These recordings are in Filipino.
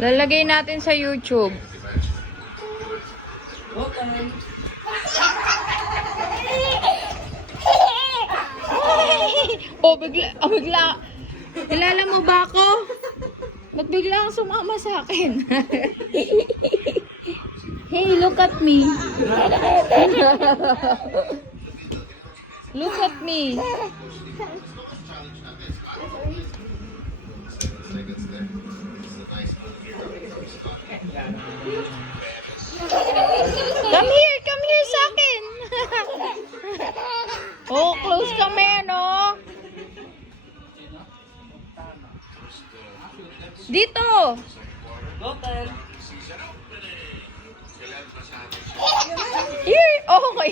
Lalagay natin sa YouTube. Oh, bigla. Kilala mo ba ako? Ba't bigla kang sumama sa akin? Hey, look at me. Look at me. Come here sa akin. Oh, close kami, no? Dito. Here. Oh, okay.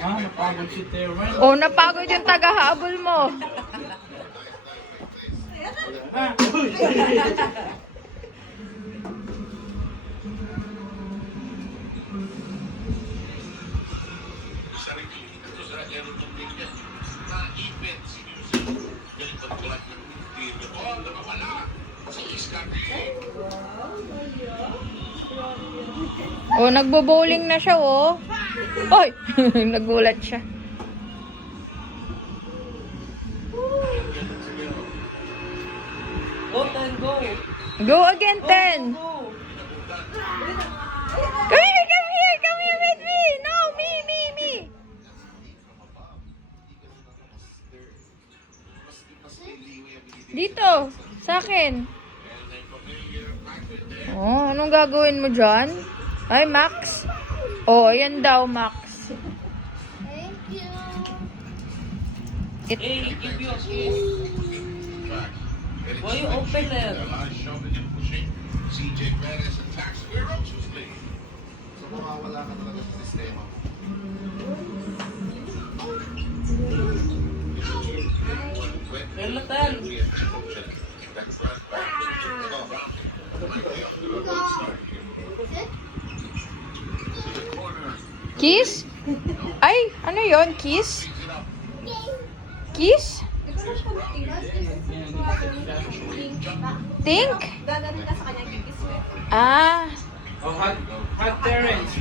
Napagod si Terwin. Oh, napagod yung tagahabol mo. Oh, nagbo-bowling na siya, oh. Oy, nagulat siya. Go, Ten, go. Go again, Ten. Go. Come here with me. No, me. Dito, sa akin. Oh, anong gagawin mo dyan? Ay, Max. Oh, ayan daw, Max. Thank you. Hey, give you a kiss. Why you open it? CJ Perez attacks ferociously. So mawawala ka talaga sa sistema. Hello, Ten. Kiss? Ay, ano yon? Kiss? Kiss? Think? Gaganon ka sa kanya, kikis mo. Ah. Oh, hot Terrence.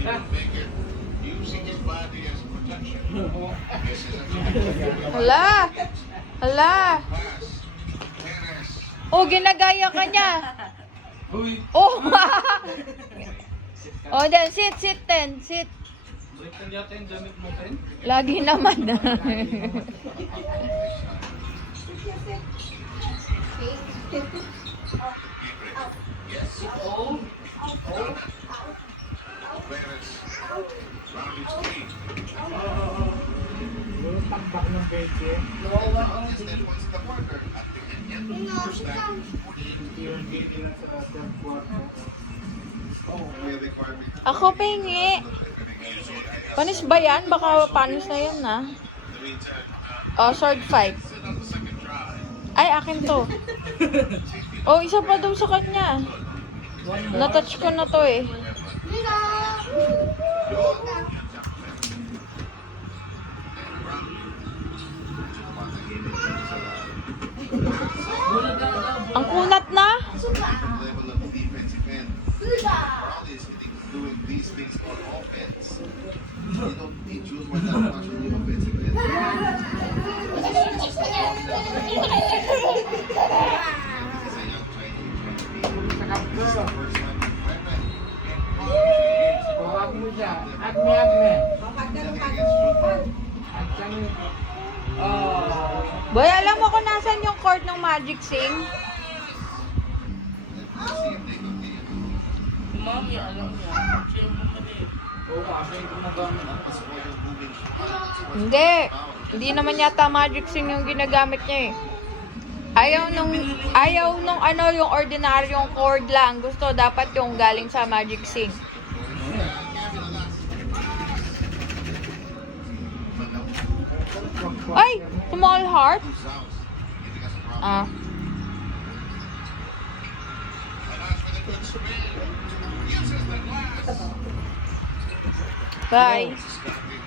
Using his body as protection. Hala. Oh, ginagaya ka niya. Uy. Oh. Oh, then sit, Ten. Sit. Balik ka yata yung damit mo, Ten. Lagi naman. Oh. Perez. Round its feet. Takbak ng benche. Yes, that was the quarter. At the end, first time. Yung game nila sa third quarter. May requirement. Ako pingi. Panis ba yan? Baka panis na yan, na. In the meantime, Oh, sword fight. on the second try. Ay, akin to. Oh, isa pa daw sa kanya. Natouch ko na to eh. Ang kunat na. Level of defensive end. All is doing these things on offense. You don't need to use more than much on the offensive end. He's a young Chinese. This is the first time in Thailand. Pawag mo siya. Agme. Nothing against Jude. At kami. Oh. Boy, alam mo kung nasan yung chord ng Magic Sing? Let's see if they continue to Mami, alam niya. Siya yung bumalik. Oo, kasi yung gumagamit. spoil moving. Hindi naman yata Magic Sing yung ginagamit niya eh. Ayaw nung ano, yung ordinaryong chord lang. Gusto dapat yung galing sa Magic Sing. Ay, small heart. Sounds giving us a problem. Ah. And as for the good Smith, uses the glass. Bye. Disconnected.